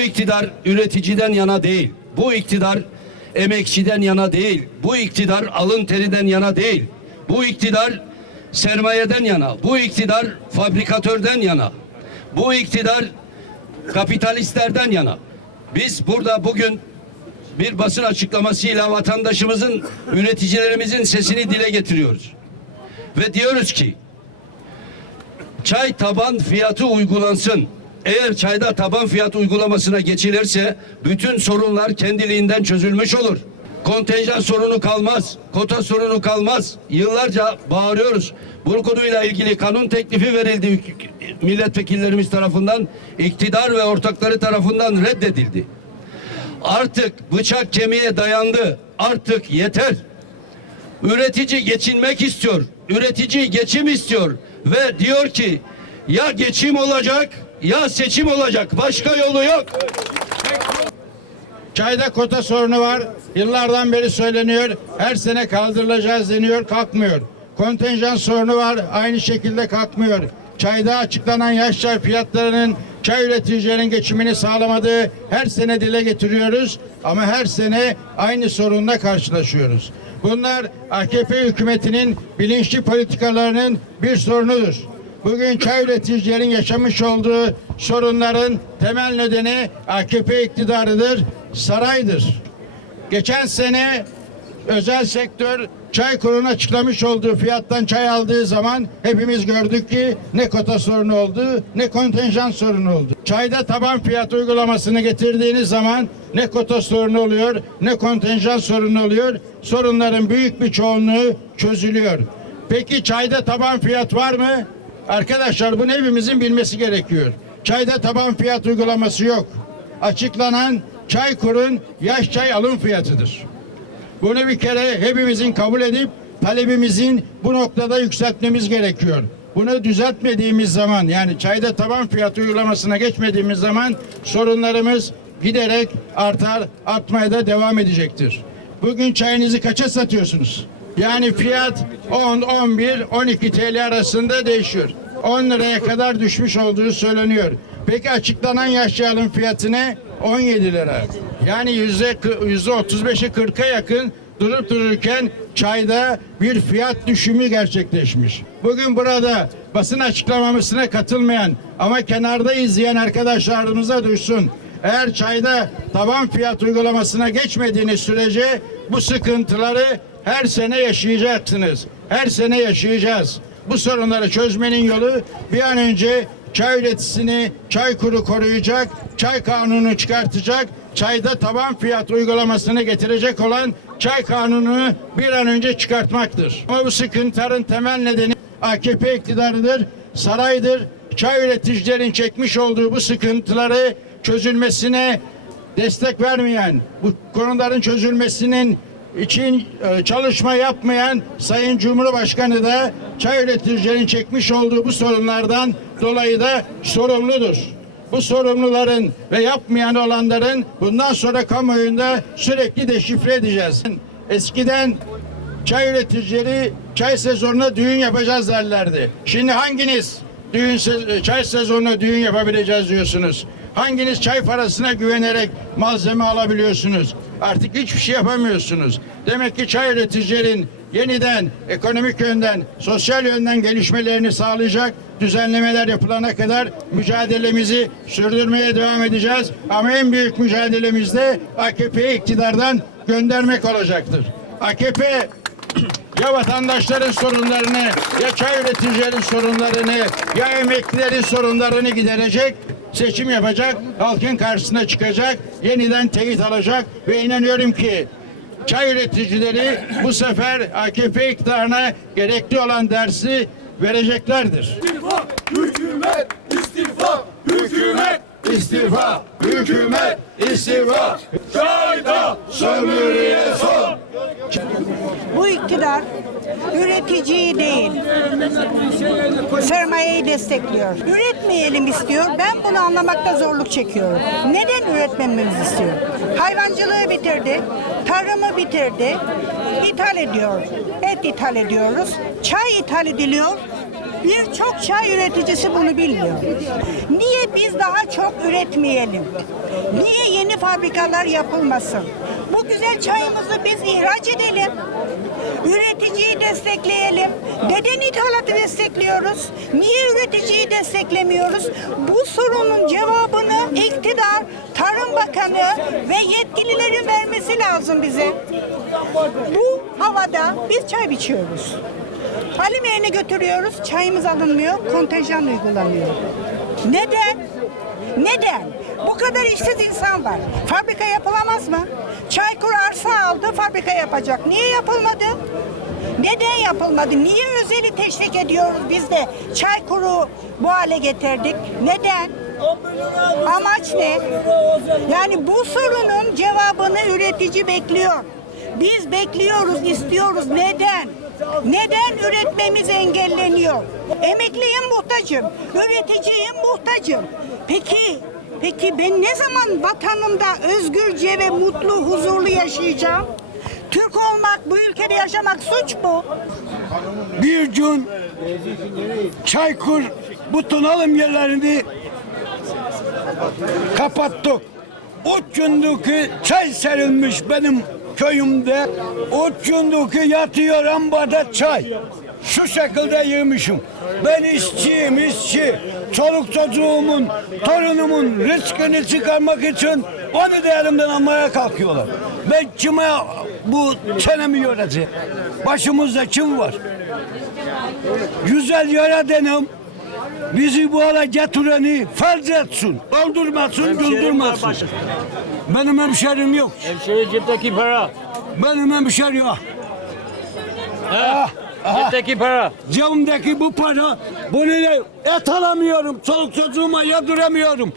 Bu iktidar üreticiden yana değil. Bu iktidar emekçiden yana değil. Bu iktidar alın teriden yana değil. Bu iktidar sermayeden yana. Bu iktidar fabrikatörden yana. Bu iktidar kapitalistlerden yana. Biz burada bugün bir basın açıklamasıyla vatandaşımızın, üreticilerimizin sesini dile getiriyoruz. Ve diyoruz ki çay taban fiyatı uygulansın. Eğer çayda taban fiyat uygulamasına geçilirse bütün sorunlar kendiliğinden çözülmüş olur. Kontenjan sorunu kalmaz, kota sorunu kalmaz. Yıllarca bağırıyoruz. Bu konuyla ilgili kanun teklifi verildi milletvekillerimiz tarafından, iktidar ve ortakları tarafından reddedildi. Artık bıçak kemiğe dayandı. Artık yeter. Üretici geçinmek istiyor. Üretici geçim istiyor ve diyor ki ya geçim olacak ya seçim olacak. Başka yolu yok. Çayda kota sorunu var. Yıllardan beri söyleniyor. Her sene kaldırılacağız deniyor. Kalkmıyor. Kontenjan sorunu var. Aynı şekilde kalkmıyor. Çayda açıklanan yaş çay fiyatlarının çay üreticilerin geçimini sağlamadığı her sene dile getiriyoruz. Ama her sene aynı sorunla karşılaşıyoruz. Bunlar AKP hükümetinin bilinçli politikalarının bir sorunudur. Bugün çay üreticilerin yaşamış olduğu sorunların temel nedeni AKP iktidarıdır, saraydır. Geçen sene özel sektör çay kuruna açıklamış olduğu fiyattan çay aldığı zaman hepimiz gördük ki ne kota sorunu oldu ne kontenjan sorunu oldu. Çayda taban fiyat uygulamasını getirdiğiniz zaman ne kota sorunu oluyor ne kontenjan sorunu oluyor. Sorunların büyük bir çoğunluğu çözülüyor. Peki çayda taban fiyat var mı? Arkadaşlar bunu hepimizin bilmesi gerekiyor. Çayda taban fiyat uygulaması yok. Açıklanan Çaykur'un yaş çay alım fiyatıdır. Bunu bir kere hepimizin kabul edip talebimizin bu noktada yükseltmemiz gerekiyor. Bunu düzeltmediğimiz zaman yani çayda taban fiyat uygulamasına geçmediğimiz zaman sorunlarımız giderek artar, artmaya da devam edecektir. Bugün çayınızı kaça satıyorsunuz? Yani fiyat 10, 11, 12 TL arasında değişiyor. 10 liraya kadar düşmüş olduğu söyleniyor. Peki açıklanan yaş alım fiyatı ne? 17 lira. Yani yüzde yüzde 35'e 40'a yakın durup dururken çayda bir fiyat düşümü gerçekleşmiş. Bugün burada basın açıklamamasına katılmayan ama kenarda izleyen arkadaşlarımıza duysun. Eğer çayda taban fiyat uygulamasına geçmediğiniz sürece bu sıkıntıları her sene yaşayacaksınız. Her sene yaşayacağız. Bu sorunları çözmenin yolu bir an önce çay üreticisini çay kuru koruyacak, çay kanunu çıkartacak, çayda taban fiyat uygulamasını getirecek olan çay kanununu bir an önce çıkartmaktır. Ama bu sıkıntıların temel nedeni AKP iktidarıdır, saraydır. Çay üreticilerin çekmiş olduğu bu sıkıntıları çözülmesine destek vermeyen, bu konuların çözülmesinin için e, çalışma yapmayan Sayın Cumhurbaşkanı da çay üreticilerin çekmiş olduğu bu sorunlardan dolayı da sorumludur. Bu sorumluların ve yapmayan olanların bundan sonra kamuoyunda sürekli deşifre edeceğiz. Eskiden çay üreticileri çay sezonuna düğün yapacağız derlerdi. Şimdi hanginiz düğün çay sezonuna düğün yapabileceğiz diyorsunuz? Hanginiz çay parasına güvenerek malzeme alabiliyorsunuz? Artık hiçbir şey yapamıyorsunuz. Demek ki çay üreticilerin yeniden ekonomik yönden, sosyal yönden gelişmelerini sağlayacak düzenlemeler yapılana kadar mücadelemizi sürdürmeye devam edeceğiz. Ama en büyük mücadelemiz de AKP'yi iktidardan göndermek olacaktır. AKP ya vatandaşların sorunlarını, ya çay üreticilerin sorunlarını, ya emeklilerin sorunlarını giderecek, seçim yapacak, halkın karşısına çıkacak, yeniden teyit alacak ve inanıyorum ki çay üreticileri bu sefer AKP iktidarına gerekli olan dersi vereceklerdir. İstifa! Hükümet! İstifa! Hükümet! İstifa, hükümet, istifa, Çayda sömürüye son! Bu iktidar üreticiyi değil, sermayeyi destekliyor. Üretmeyelim istiyor. Ben bunu anlamakta zorluk çekiyorum. Neden üretmememizi istiyor? Hayvancılığı bitirdi, tarımı bitirdi, ithal ediyor. Et ithal ediyoruz, çay ithal ediliyor. Birçok çay üreticisi bunu bilmiyor. Niye biz daha çok üretmeyelim? Niye yeni fabrikalar yapılmasın? Bu güzel çayımızı biz ihraç edelim. Üreticiyi destekleyelim. Neden ithalatı destekliyoruz? Niye üreticiyi desteklemiyoruz? Bu sorunun cevabını iktidar, Tarım Bakanı ve yetkililerin vermesi lazım bize. Bu havada biz çay biçiyoruz. Halim yerine götürüyoruz, çayımız alınmıyor, kontenjan uygulanıyor. Neden? Neden? Bu kadar işsiz insan var. Fabrika yapılamaz mı? Çaykur arsa aldı, fabrika yapacak. Niye yapılmadı? Neden yapılmadı? Niye özeli teşvik ediyoruz biz de Çaykur'u bu hale getirdik? Neden? Amaç ne? Yani bu sorunun cevabını üretici bekliyor. Biz bekliyoruz, istiyoruz. Neden? Neden üretmemiz engelleniyor? Emekliyim muhtacım, üreticiyim muhtacım. Peki, peki ben ne zaman vatanımda özgürce ve mutlu, huzurlu yaşayacağım? Türk olmak, bu ülkede yaşamak suç mu? bir gün Çaykur bütün alım yerlerini kapattık. Üç gündeki çay serilmiş benim köyümde. Gündeki yatıyor ambarda çay. Şu şekilde yemişim. Ben işçiyim işçi. Çoluk çocuğumun, torunumun rızkını çıkarmak için onu da elimden almaya kalkıyorlar. Ben kime bu çenemi yoracağım? Başımızda kim var? güzel yaradanım bizi bu hale getireni farz etsin. Öldürmesin, güldürmesin. Benim hemşerim yok. Hemşire cepteki para. Benim hemşerim yok. Ha? Cepteki para. Cebimdeki bu para, bunu et alamıyorum. Çoluk çocuğuma yediramıyorum.